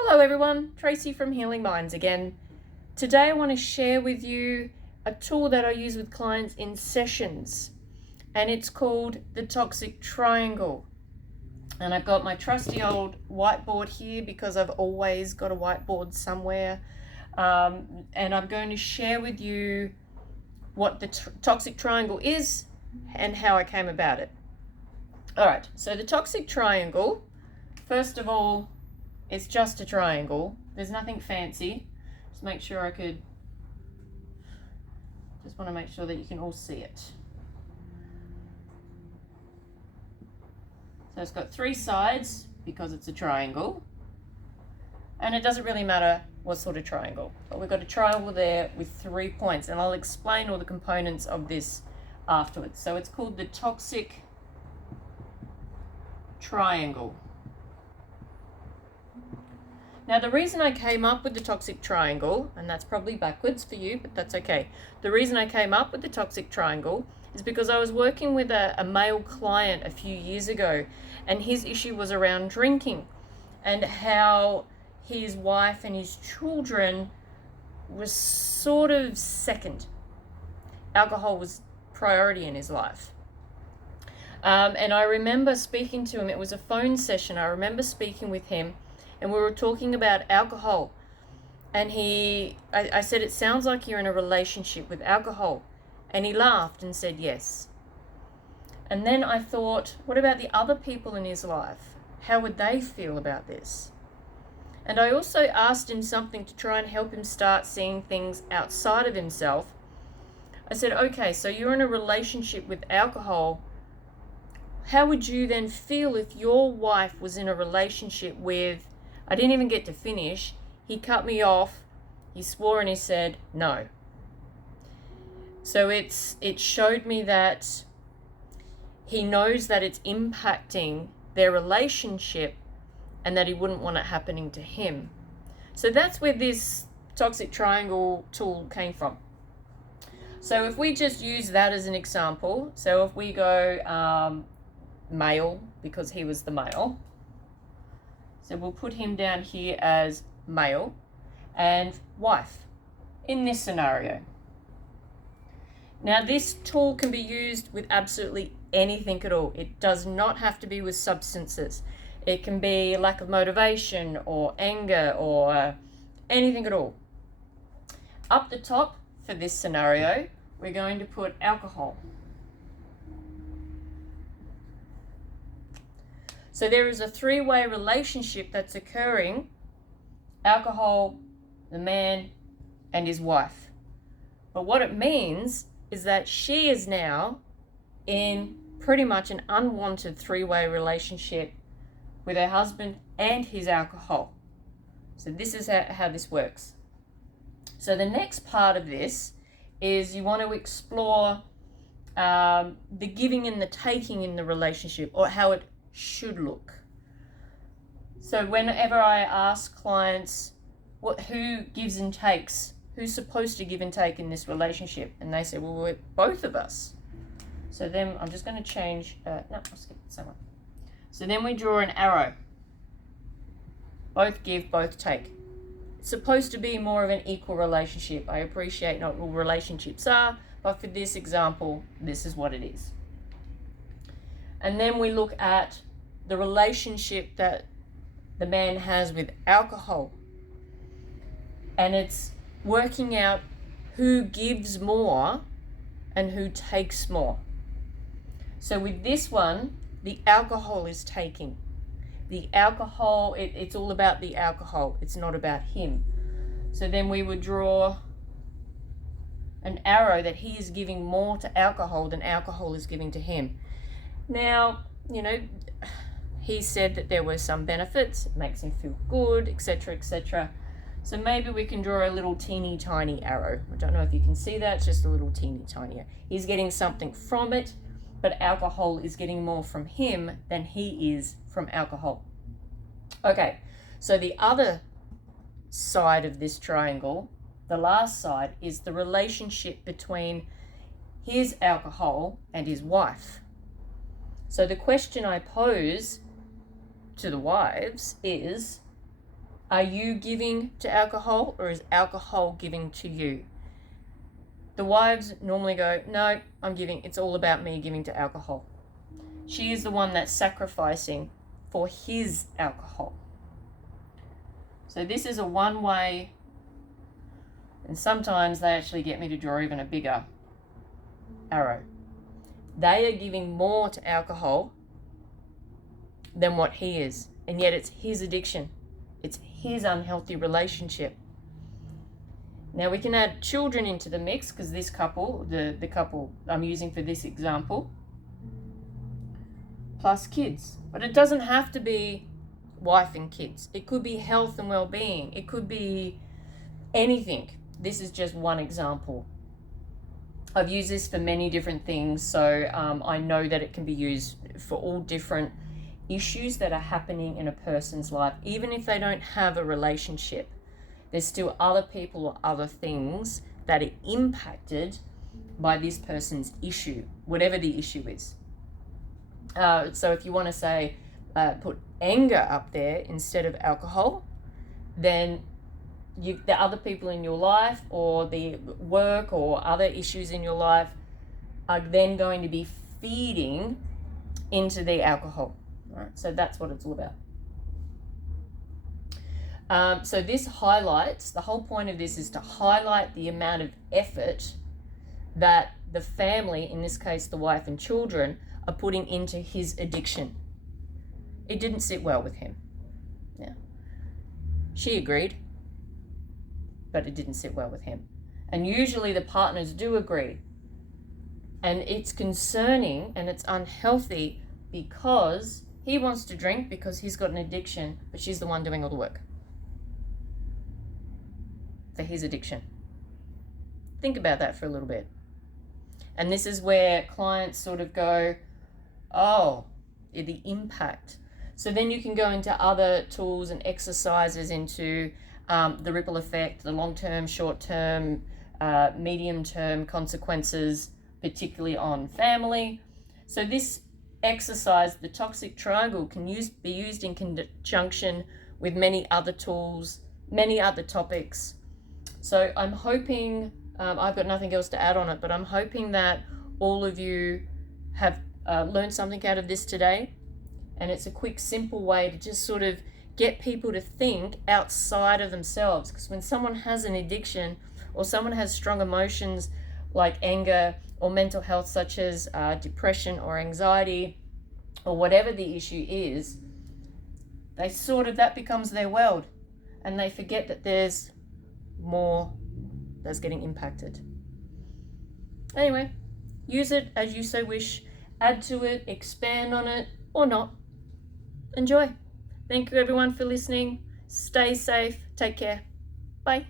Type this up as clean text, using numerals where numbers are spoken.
Hello everyone, Tracy from Healing Mindz again. Today I want to share with you a tool that I use with clients in sessions, and it's called the Toxic Triangle. And I've got my trusty old whiteboard here because I've always got a whiteboard somewhere, and I'm going to share with you what the Toxic Triangle is and how I came about it. Alright, so the Toxic Triangle, first of all, it's just a triangle. There's nothing fancy. Just make sure just want to make sure that you can all see it. So it's got three sides because it's a triangle. And it doesn't really matter what sort of triangle. But we've got a triangle there with 3 points. And I'll explain all the components of this afterwards. So it's called the Toxic Triangle. Now, the reason I came up with the Toxic Triangle, and that's probably backwards for you, but that's okay. The reason I came up with the Toxic Triangle is because I was working with a male client a few years ago, and his issue was around drinking and how his wife and his children was sort of second. Alcohol was priority in his life. And I remember speaking to him. It was a phone session. I remember speaking with him, and we were talking about alcohol. And I said, it sounds like you're in a relationship with alcohol. And he laughed and said yes. And then I thought, what about the other people in his life? How would they feel about this? And I also asked him something to try and help him start seeing things outside of himself. I said, okay, so you're in a relationship with alcohol. How would you then feel if your wife was in a relationship with... I didn't even get to finish. He cut me off. He swore and he said no. So it showed me that he knows that it's impacting their relationship and that he wouldn't want it happening to him. So that's where this Toxic Triangle tool came from. So if we just use that as an example, so if we go male, because he was the male, so we'll put him down here as male, and wife in this scenario. Now, this tool can be used with absolutely anything at all. It does not have to be with substances. It can be lack of motivation or anger or anything at all. Up the top for this scenario, we're going to put alcohol. So there is a three-way relationship that's occurring: alcohol, the man, and his wife. But what it means is that she is now in pretty much an unwanted three-way relationship with her husband and his alcohol. So this is how this works. So the next part of this is you want to explore the giving and the taking in the relationship, or how it should look. So whenever I ask clients who gives and takes, who's supposed to give and take in this relationship, and they say, well, we're both of us. So then I'm just going to change, I'll skip the same one. So then we draw an arrow. Both give, both take. It's supposed to be more of an equal relationship. I appreciate not all relationships are, but for this example, this is what it is. And then we look at the relationship that the man has with alcohol. And it's working out who gives more and who takes more. So with this one, the alcohol is taking. The alcohol, it's all about the alcohol. It's not about him. So then we would draw an arrow that he is giving more to alcohol than alcohol is giving to him. Now, he said that there were some benefits. It makes him feel good, etc., etc. So maybe we can draw a little teeny tiny arrow. I don't know if you can see that. It's just a little teeny tiny. He's getting something from it, but alcohol is getting more from him than he is from alcohol. Okay, so the other side of this triangle, the last side, is the relationship between his alcohol and his wife. So the question I pose to the wives is, Are you giving to alcohol, or is alcohol giving to you? The wives normally go, no, I'm giving. It's all about me giving to alcohol. She is the one that's sacrificing for his alcohol. So this is a one-way, and sometimes they actually get me to draw even a bigger arrow. They are giving more to alcohol than what he is, and yet it's his addiction. It's his unhealthy relationship. Now we can add children into the mix, because this couple, the couple I'm using for this example, plus kids. But it doesn't have to be wife and kids. It could be health and well-being. It could be anything. This is just one example. I've used this for many different things, so I know that it can be used for all different issues that are happening in a person's life. Even if they don't have a relationship, there's still other people or other things that are impacted by this person's issue, whatever the issue is. So if you want to say, put anger up there instead of alcohol, then the other people in your life or the work or other issues in your life are then going to be feeding into the alcohol. Right? So that's what it's all about. So this highlights, the whole point of this is to highlight the amount of effort that the family, in this case the wife and children, are putting into his addiction. It didn't sit well with him. Yeah. She agreed, but it didn't sit well with him. And usually the partners do agree. And it's concerning and it's unhealthy, because he wants to drink because he's got an addiction, but she's the one doing all the work for his addiction. Think about that for a little bit. And this is where clients sort of go, oh, the impact. So then you can go into other tools and exercises into the ripple effect, the long-term, short-term, medium-term consequences, particularly on family. So this exercise, the toxic triangle, can be used in conjunction with many other tools, many other topics. So I'm hoping, I've got nothing else to add on it, but I'm hoping that all of you have learned something out of this today. And it's a quick, simple way to just sort of get people to think outside of themselves. Because when someone has an addiction, or someone has strong emotions like anger or mental health such as depression or anxiety or whatever the issue is, they sort of, that becomes their world, and they forget that there's more that's getting impacted. Anyway, use it as you so wish, add to it, expand on it, or not. Enjoy. Thank you everyone for listening. Stay safe. Take care. Bye.